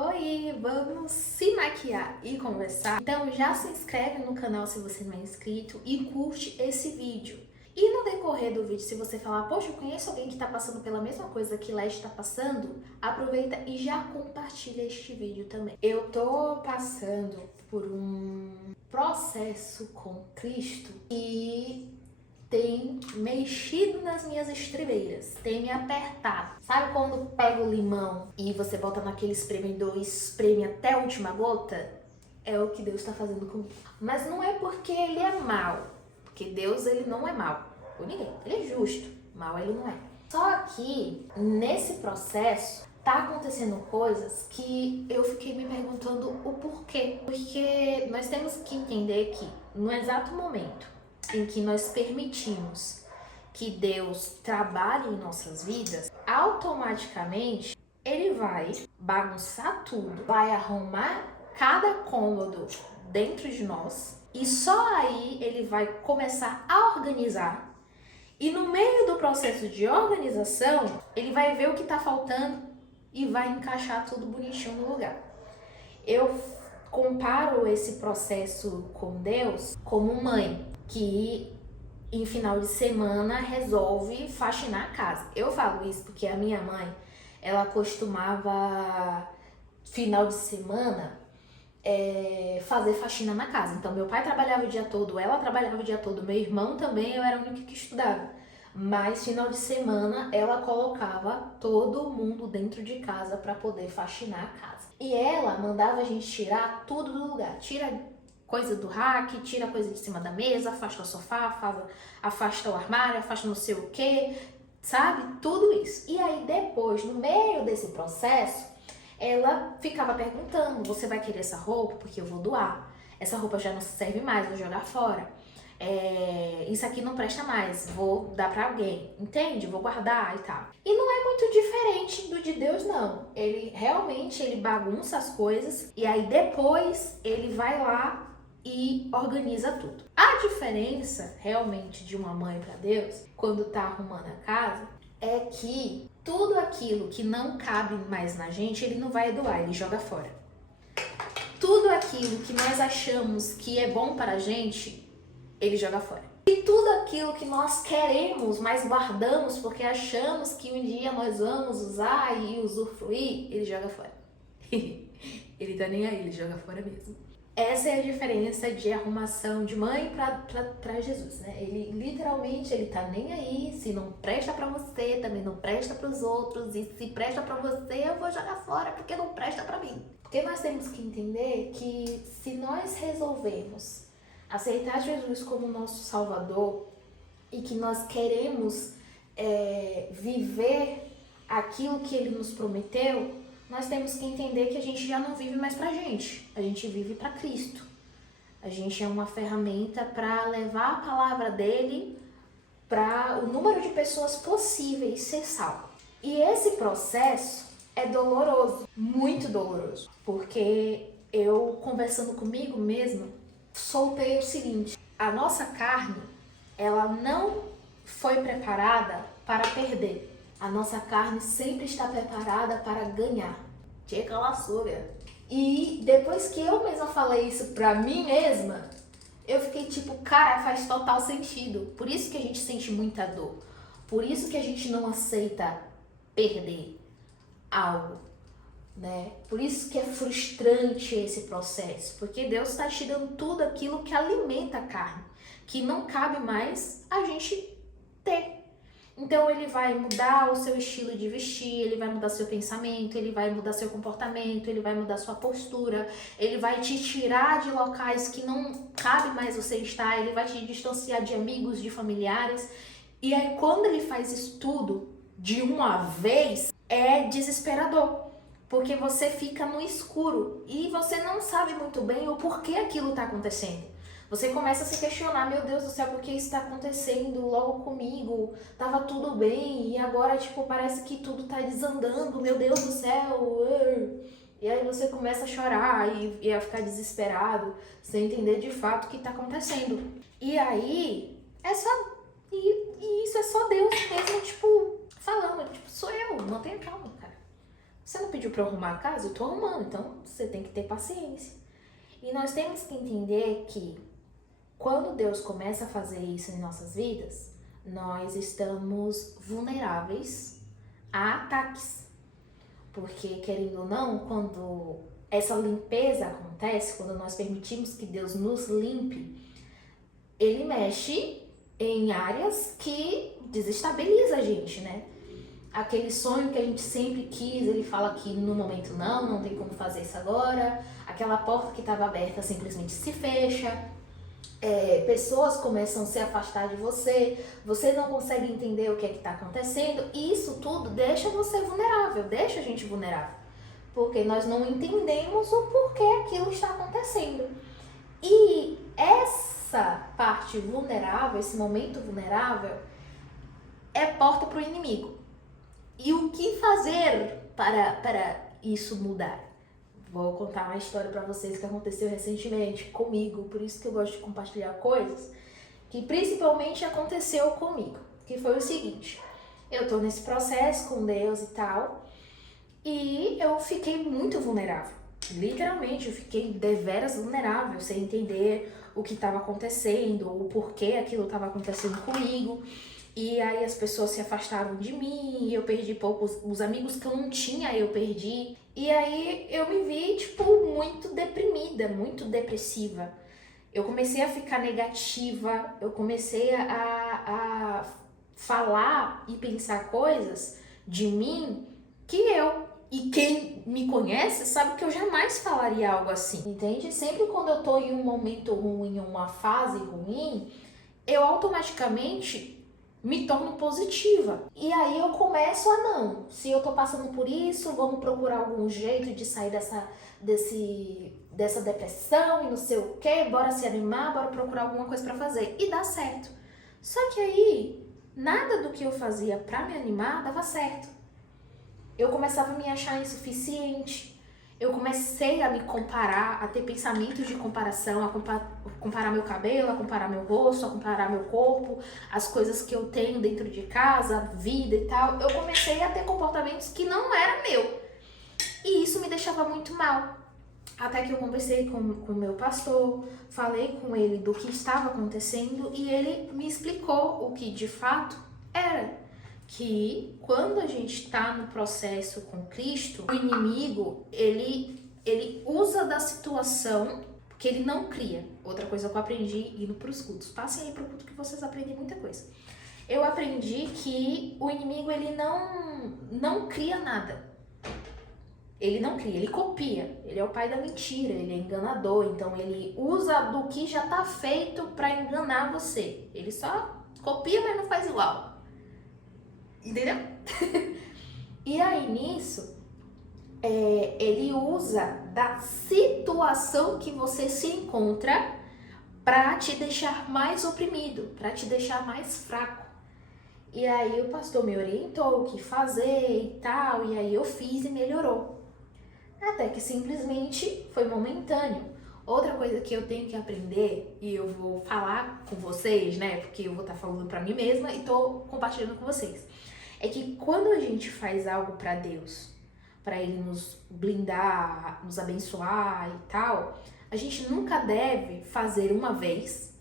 Oi, vamos se maquiar e conversar? Então já se inscreve no canal se você não é inscrito e curte esse vídeo. E no decorrer do vídeo, se você falar, poxa, eu conheço alguém que está passando pela mesma coisa que Leste está passando, aproveita e já compartilha este vídeo também. Eu tô passando por um processo com Cristo e tem mexido nas minhas estribeiras, tem me apertado. Sabe quando pega o limão e você bota naquele espremedor e espreme até a última gota? É o que Deus está fazendo comigo. Mas não é porque Ele é mau, porque Deus ele não é mau por ninguém. Ele é justo, mau ele não é. Só que nesse processo tá acontecendo coisas que eu fiquei me perguntando o porquê. Porque nós temos que entender que no exato momento em que nós permitimos que Deus trabalhe em nossas vidas, automaticamente Ele vai bagunçar tudo, vai arrumar cada cômodo dentro de nós e só aí Ele vai começar a organizar. E no meio do processo de organização, Ele vai ver o que está faltando e vai encaixar tudo bonitinho no lugar. Eu comparo esse processo com Deus como mãe que em final de semana resolve faxinar a casa. Eu falo isso porque a minha mãe, ela costumava final de semana fazer faxina na casa. Então meu pai trabalhava o dia todo, ela trabalhava o dia todo, meu irmão também, eu era a única que estudava. Mas final de semana ela colocava todo mundo dentro de casa para poder faxinar a casa. E ela mandava a gente tirar tudo do lugar. Tira coisa do rack, tira coisa de cima da mesa, afasta o sofá, afasta o armário, afasta não sei o que, sabe? Tudo isso. E aí depois, no meio desse processo, ela ficava perguntando, você vai querer essa roupa? Porque eu vou doar. Essa roupa já não serve mais, vou jogar fora. Isso aqui não presta mais, vou dar pra alguém, entende? Vou guardar e tal. E não é muito diferente do de Deus, não. Ele realmente bagunça as coisas e aí depois ele vai lá e organiza tudo. A diferença realmente de uma mãe para Deus, quando tá arrumando a casa, é que tudo aquilo que não cabe mais na gente, ele não vai doar, ele joga fora. Tudo aquilo que nós achamos que é bom para a gente, ele joga fora. E tudo aquilo que nós queremos, mas guardamos porque achamos que um dia nós vamos usar e usufruir, ele joga fora. Ele tá nem aí, ele joga fora mesmo. Essa é a diferença de arrumação de mãe pra Jesus, né? Ele literalmente, ele tá nem aí, se não presta pra você, também não presta pros outros, e se presta pra você, eu vou jogar fora porque não presta pra mim. Porque nós temos que entender que se nós resolvermos aceitar Jesus como nosso Salvador e que nós queremos viver aquilo que Ele nos prometeu, nós temos que entender que a gente já não vive mais pra gente, a gente vive pra Cristo. A gente é uma ferramenta para levar a palavra dele para o número de pessoas possíveis ser salvo. E esse processo é doloroso, muito doloroso, porque eu conversando comigo mesma, soltei o seguinte: a nossa carne, ela não foi preparada para perder. A nossa carne sempre está preparada para ganhar. Chega lá, sura. E depois que eu mesma falei isso pra mim mesma, eu fiquei tipo, cara, faz total sentido. Por isso que a gente sente muita dor. Por isso que a gente não aceita perder algo, né? Por isso que é frustrante esse processo, porque Deus está te dando tudo aquilo que alimenta a carne, que não cabe mais a gente ter. Então ele vai mudar o seu estilo de vestir, ele vai mudar seu pensamento, ele vai mudar seu comportamento, ele vai mudar sua postura, ele vai te tirar de locais que não cabe mais você estar, ele vai te distanciar de amigos, de familiares. E aí quando ele faz isso tudo de uma vez, é desesperador. Porque você fica no escuro e você não sabe muito bem o porquê aquilo está acontecendo. Você começa a se questionar, meu Deus do céu, por que isso está acontecendo logo comigo? Tava tudo bem e agora, tipo, parece que tudo tá desandando, meu Deus do céu. E aí você começa a chorar e a ficar desesperado, sem entender de fato o que tá acontecendo. E aí, e isso é só Deus mesmo, tipo, falando, tipo, sou eu, mantenha calma, cara. Você não pediu para eu arrumar a casa? Eu tô arrumando, então você tem que ter paciência. E nós temos que entender que quando Deus começa a fazer isso em nossas vidas, nós estamos vulneráveis a ataques. Porque, querendo ou não, quando essa limpeza acontece, quando nós permitimos que Deus nos limpe, Ele mexe em áreas que desestabiliza a gente, né? Aquele sonho que a gente sempre quis, Ele fala que no momento não tem como fazer isso agora. Aquela porta que estava aberta simplesmente se fecha. Pessoas começam a se afastar de você, você não consegue entender o que é que está acontecendo, e isso tudo deixa você vulnerável, deixa a gente vulnerável, porque nós não entendemos o porquê aquilo está acontecendo. E essa parte vulnerável, esse momento vulnerável, é porta para o inimigo. E o que fazer para isso mudar? Vou contar uma história pra vocês que aconteceu recentemente comigo, por isso que eu gosto de compartilhar coisas que principalmente aconteceu comigo, que foi o seguinte: eu tô nesse processo com Deus e tal, e eu fiquei muito vulnerável. Literalmente, eu fiquei deveras vulnerável, sem entender o que estava acontecendo, o porquê aquilo estava acontecendo comigo. E aí as pessoas se afastaram de mim, eu perdi poucos, os amigos que eu não tinha, eu perdi. E aí eu me vi, muito deprimida, muito depressiva. Eu comecei a ficar negativa, eu comecei a falar e pensar coisas de mim que e quem me conhece sabe que eu jamais falaria algo assim, entende? Sempre quando eu tô em um momento ruim, uma fase ruim, eu automaticamente me torno positiva. E aí eu começo se eu tô passando por isso, vamos procurar algum jeito de sair dessa depressão e não sei o que, bora se animar, bora procurar alguma coisa pra fazer. E dá certo. Só que aí, nada do que eu fazia pra me animar dava certo. Eu começava a me achar insuficiente. Eu comecei a me comparar, a ter pensamentos de comparação, a comparar meu cabelo, a comparar meu rosto, a comparar meu corpo, as coisas que eu tenho dentro de casa, vida e tal. Eu comecei a ter comportamentos que não eram meu. E isso me deixava muito mal. Até que eu conversei com o meu pastor, falei com ele do que estava acontecendo e ele me explicou o que de fato era. Que quando a gente está no processo com Cristo, o inimigo, ele usa da situação, porque ele não cria. Outra coisa que eu aprendi indo para os cultos. Passem aí para o culto que vocês aprendem muita coisa. Eu aprendi que o inimigo, ele não cria nada. Ele não cria, ele copia. Ele é o pai da mentira, ele é enganador. Então ele usa do que já está feito para enganar você. Ele só copia, mas não faz igual. Entendeu? E aí nisso, ele usa da situação que você se encontra para te deixar mais oprimido, para te deixar mais fraco. E aí o pastor me orientou o que fazer e tal, e aí eu fiz e melhorou. Até que simplesmente foi momentâneo. Outra coisa que eu tenho que aprender, e eu vou falar com vocês, né, porque eu vou estar falando para mim mesma e tô compartilhando com vocês, é que quando a gente faz algo para Deus, para Ele nos blindar, nos abençoar e tal, a gente nunca deve fazer uma vez,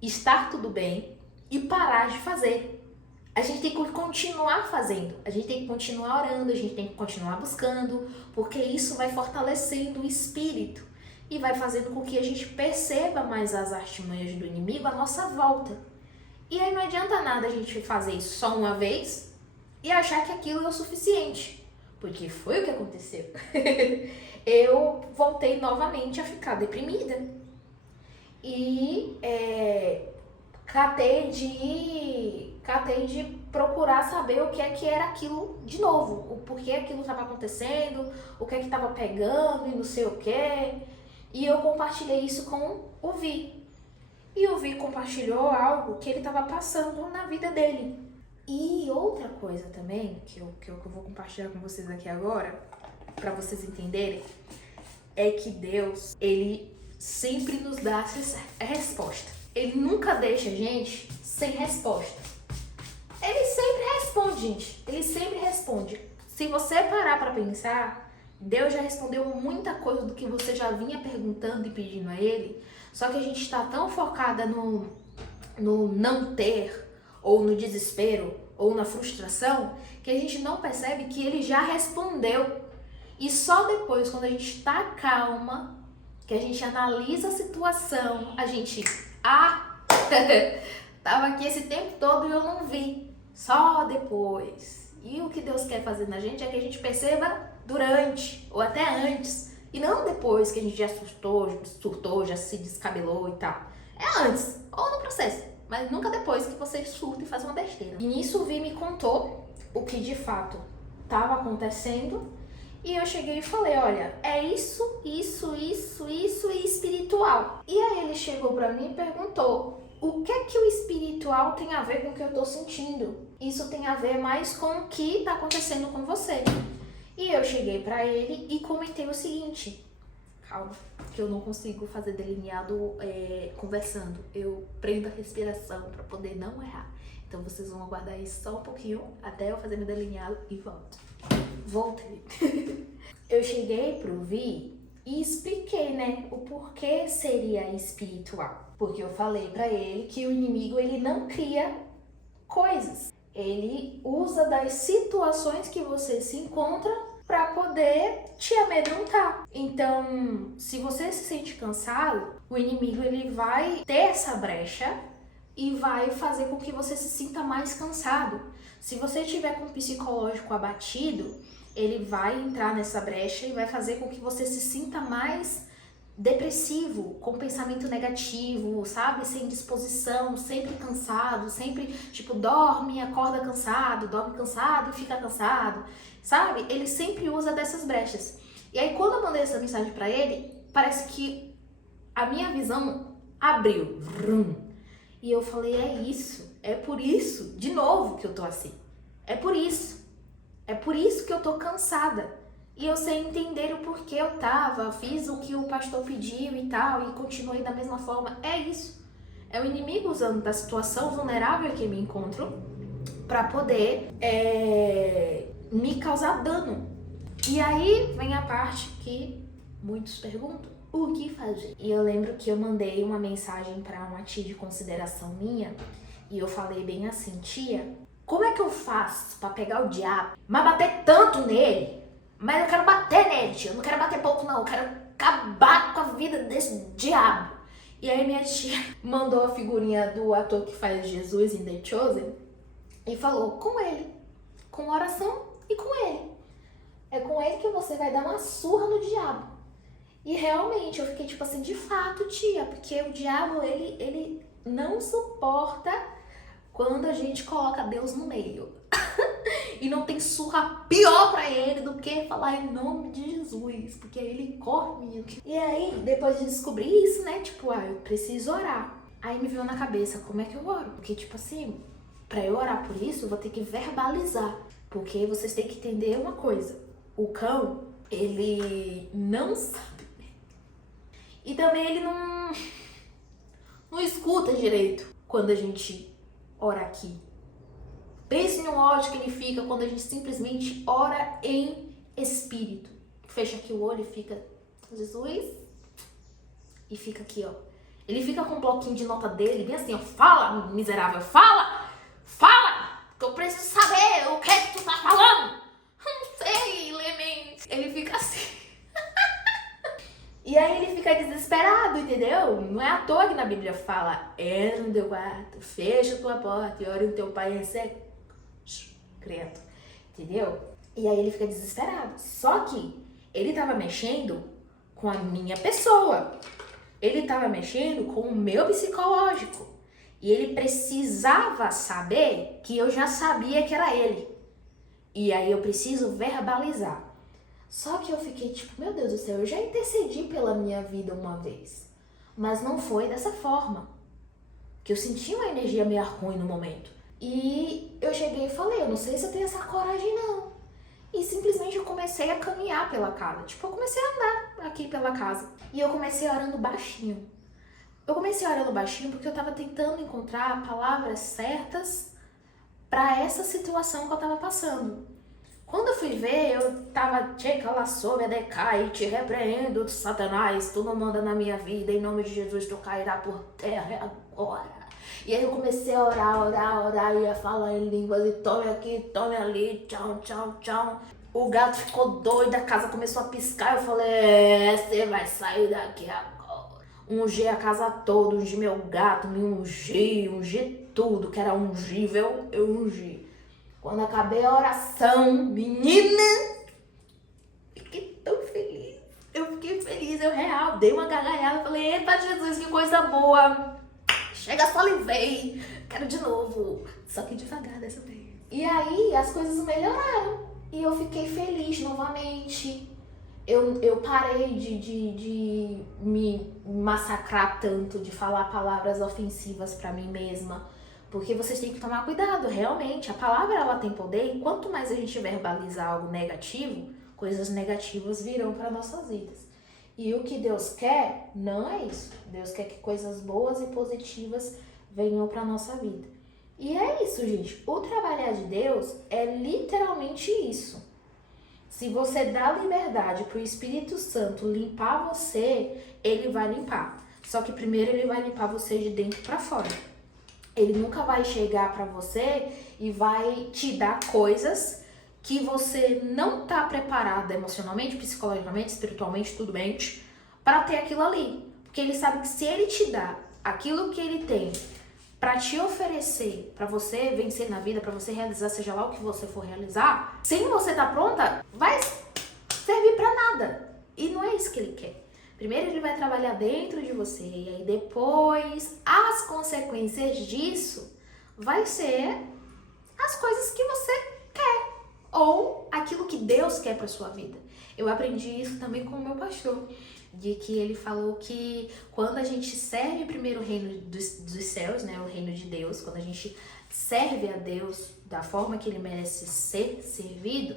estar tudo bem e parar de fazer. A gente tem que continuar fazendo, a gente tem que continuar orando, a gente tem que continuar buscando, porque isso vai fortalecendo o espírito e vai fazendo com que a gente perceba mais as artimanhas do inimigo à nossa volta. E aí não adianta nada a gente fazer isso só uma vez e achar que aquilo é o suficiente, porque foi o que aconteceu. Eu voltei novamente a ficar deprimida e catei de procurar saber o que é que era aquilo de novo, o porquê aquilo estava acontecendo, o que é que estava pegando e não sei o que. E eu compartilhei isso com o Vi. E o Vi compartilhou algo que ele estava passando na vida dele. E outra coisa também, que eu vou compartilhar com vocês aqui agora, para vocês entenderem, é que Deus, Ele sempre nos dá essa resposta. Ele nunca deixa a gente sem resposta. Ele sempre responde, gente. Ele sempre responde. Se você parar pra pensar, Deus já respondeu muita coisa do que você já vinha perguntando e pedindo a Ele, só que a gente tá tão focada no não ter, ou no desespero, ou na frustração, que a gente não percebe que Ele já respondeu. E só depois, quando a gente tá calma, que a gente analisa a situação, a gente... tava aqui esse tempo todo e eu não vi. Só depois. E o que Deus quer fazer na gente é que a gente perceba durante, ou até antes. E não depois que a gente já surtou, já se descabelou e tal. É antes, ou no processo. Mas nunca depois que você surta e faz uma besteira. E nisso o Vi me contou o que de fato estava acontecendo. E eu cheguei e falei, olha, é isso e espiritual. E aí ele chegou pra mim e perguntou, o que é que o espiritual tem a ver com o que eu tô sentindo? Isso tem a ver mais com o que tá acontecendo com você. E eu cheguei pra ele e comentei o seguinte, calma, que eu não consigo fazer delineado conversando. Eu prendo a respiração pra poder não errar. Então vocês vão aguardar isso só um pouquinho até eu fazer meu delineado e volto. Voltei. Eu cheguei pro Vi e expliquei, né, o porquê seria espiritual. Porque eu falei pra ele que o inimigo, ele não cria coisas. Ele usa das situações que você se encontra pra poder te amedrontar. Então, se você se sente cansado, o inimigo, ele vai ter essa brecha e vai fazer com que você se sinta mais cansado. Se você estiver com o psicológico abatido, ele vai entrar nessa brecha e vai fazer com que você se sinta mais depressivo, com pensamento negativo, sabe? Sem disposição, sempre cansado, sempre, tipo, dorme, acorda cansado, dorme cansado e fica cansado, sabe? Ele sempre usa dessas brechas. E aí, quando eu mandei essa mensagem pra ele, parece que a minha visão abriu. Vrum. E eu falei, é por isso, de novo, que eu tô assim. É por isso que eu tô cansada. E eu sei entender o porquê eu tava, fiz o que o pastor pediu e tal, e continuei da mesma forma. É isso. É o inimigo usando da situação vulnerável que eu me encontro pra poder me causar dano. E aí vem a parte que muitos perguntam, o que fazer? E eu lembro que eu mandei uma mensagem pra uma tia de consideração minha, e eu falei bem assim, tia, como é que eu faço pra pegar o diabo, mas bater tanto nele? Mas eu quero bater nele, tia, eu não quero bater pouco não, eu quero acabar com a vida desse diabo. E aí minha tia mandou a figurinha do ator que faz Jesus em The Chosen e falou, com ele, com oração e com ele. É com ele que você vai dar uma surra no diabo. E realmente eu fiquei tipo assim, de fato, tia, porque o diabo, ele não suporta quando a gente coloca Deus no meio. E não tem surra pior pra ele do que falar em nome de Jesus, porque aí ele corre. E aí, depois de descobrir isso, né, tipo, eu preciso orar. Aí me veio na cabeça, como é que eu oro? Porque, tipo assim, pra eu orar por isso, eu vou ter que verbalizar. Porque vocês têm que entender uma coisa. O cão, ele não sabe. E também ele não escuta direito quando a gente ora aqui. Pense no ódio que ele fica quando a gente simplesmente ora em espírito. Fecha aqui o olho e fica, Jesus, e fica aqui, ó. Ele fica com um bloquinho de nota dele, bem assim, ó, fala, miserável, fala, que eu preciso saber o que é que tu tá falando. Não sei, Lemente. Ele fica assim. E aí ele fica desesperado, entendeu? Não é à toa que na Bíblia fala, entra no teu quarto, fecha a tua porta e ora o teu pai recebe. Credo, entendeu? E aí ele fica desesperado. Só que ele tava mexendo com a minha pessoa. Ele tava mexendo com o meu psicológico. E ele precisava saber que eu já sabia que era ele. E aí eu preciso verbalizar. Só que eu fiquei tipo, meu Deus do céu, eu já intercedi pela minha vida uma vez. Mas não foi dessa forma. Que eu senti uma energia meio ruim no momento. E eu cheguei e falei, eu não sei se eu tenho essa coragem não. E simplesmente eu comecei a caminhar pela casa. Tipo, eu comecei a andar aqui pela casa. E eu comecei orando baixinho. Eu comecei orando baixinho porque eu tava tentando encontrar palavras certas pra essa situação que eu tava passando. Quando eu fui ver, eu tava, te calaçou, decai, te repreendo, Satanás, tu não manda na minha vida, em nome de Jesus, tu cairá por terra agora. E aí eu comecei a orar, ia falar em línguas, e tome aqui, tome ali, tchau, tchau, tchau. O gato ficou doido, a casa começou a piscar, eu falei, você vai sair daqui agora. Ungi a casa toda, ungi meu gato, me ungi tudo que era ungível, eu ungi. Quando acabei a oração, menina, fiquei tão feliz. Eu fiquei feliz, eu real, dei uma gargalhada, falei, eita Jesus, que coisa boa. Chega, salivei, quero de novo, só que devagar dessa vez. E aí as coisas melhoraram e eu fiquei feliz novamente. Eu parei de me massacrar tanto, de falar palavras ofensivas pra mim mesma. Porque vocês têm que tomar cuidado, realmente. A palavra, ela tem poder e quanto mais a gente verbalizar algo negativo, coisas negativas virão para nossas vidas. E o que Deus quer não é isso. Deus quer que coisas boas e positivas venham para nossa vida. E é isso, gente. O trabalhar de Deus é literalmente isso. Se você dá liberdade para o Espírito Santo limpar você, ele vai limpar. Só que primeiro ele vai limpar você de dentro para fora. Ele nunca vai chegar para você e vai te dar coisas que você não tá preparada emocionalmente, psicologicamente, espiritualmente, tudo bem, para ter aquilo ali. Porque ele sabe que se ele te dá aquilo que ele tem para te oferecer, para você vencer na vida, para você realizar, seja lá o que você for realizar, sem você estar pronta, vai servir para nada. E não é isso que ele quer. Primeiro ele vai trabalhar dentro de você e aí depois as consequências disso vai ser as coisas que você quer ou aquilo que Deus quer para sua vida. Eu aprendi isso também com o meu pastor, de que ele falou que quando a gente serve primeiro o reino dos céus, né, o reino de Deus, quando a gente serve a Deus da forma que ele merece ser servido,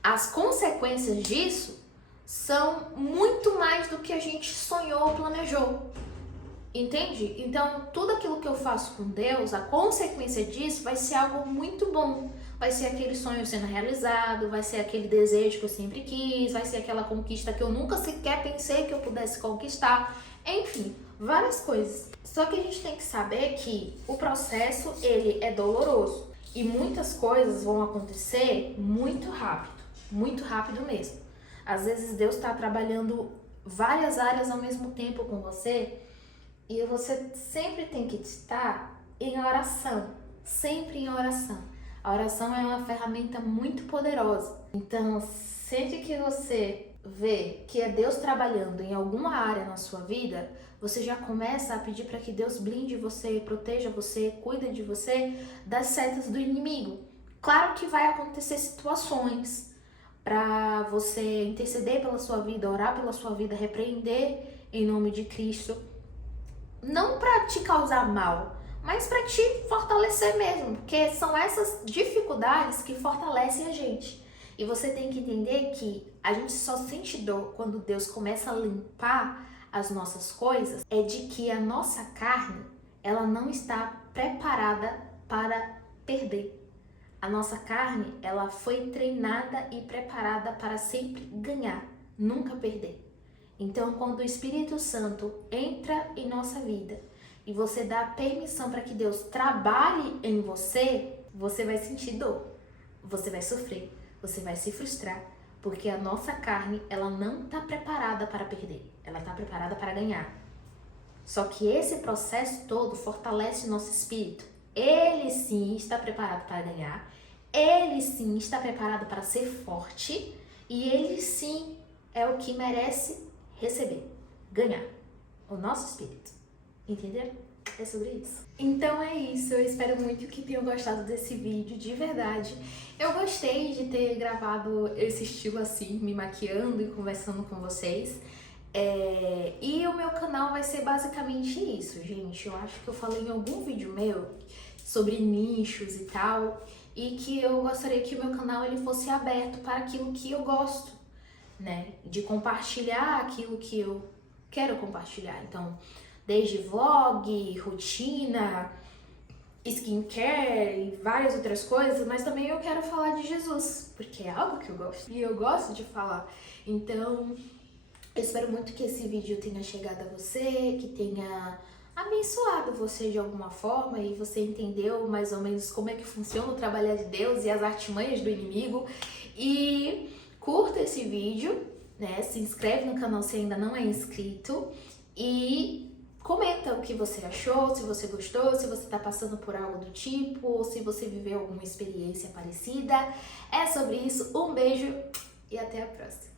as consequências disso são muito mais do que a gente sonhou ou planejou. Entende? Então, tudo aquilo que eu faço com Deus, a consequência disso vai ser algo muito bom. Vai ser aquele sonho sendo realizado, vai ser aquele desejo que eu sempre quis, vai ser aquela conquista que eu nunca sequer pensei que eu pudesse conquistar. Enfim, várias coisas. Só que a gente tem que saber que o processo, ele é doloroso. E muitas coisas vão acontecer muito rápido mesmo. Às vezes Deus está trabalhando várias áreas ao mesmo tempo com você e você sempre tem que estar em oração, sempre em oração. A oração é uma ferramenta muito poderosa. Então, sempre que você vê que é Deus trabalhando em alguma área na sua vida, você já começa a pedir para que Deus blinde você, proteja você, cuide de você das setas do inimigo. Claro que vai acontecer situações para você interceder pela sua vida, orar pela sua vida, repreender em nome de Cristo. Não para te causar mal, mas para te fortalecer mesmo, porque são essas dificuldades que fortalecem a gente. E você tem que entender que a gente só sente dor quando Deus começa a limpar as nossas coisas, é de que a nossa carne, ela não está preparada para perder. A nossa carne, ela foi treinada e preparada para sempre ganhar, nunca perder. Então, quando o Espírito Santo entra em nossa vida e você dá permissão para que Deus trabalhe em você, você vai sentir dor, você vai sofrer, você vai se frustrar, porque a nossa carne, ela não está preparada para perder, ela está preparada para ganhar. Só que esse processo todo fortalece o nosso espírito. Ele sim está preparado para ganhar, ele sim está preparado para ser forte e ele sim é o que merece receber, ganhar, o nosso espírito. Entenderam? É sobre isso. Então é isso, eu espero muito que tenham gostado desse vídeo, de verdade. Eu gostei de ter gravado esse estilo assim, me maquiando e conversando com vocês. E o meu canal vai ser basicamente isso, gente. Eu acho que eu falei em algum vídeo meu sobre nichos e tal, e que eu gostaria que o meu canal ele fosse aberto para aquilo que eu gosto, né? De compartilhar aquilo que eu quero compartilhar. Então, desde vlog, rotina, skincare e várias outras coisas, mas também eu quero falar de Jesus, porque é algo que eu gosto e eu gosto de falar. Então, eu espero muito que esse vídeo tenha chegado a você, que tenha abençoado você de alguma forma e você entendeu mais ou menos como é que funciona o trabalho de Deus e as artimanhas do inimigo. E curta esse vídeo, né? Se inscreve no canal se ainda não é inscrito e comenta o que você achou, se você gostou, se você está passando por algo do tipo, ou se você viveu alguma experiência parecida. É sobre isso, um beijo e até a próxima.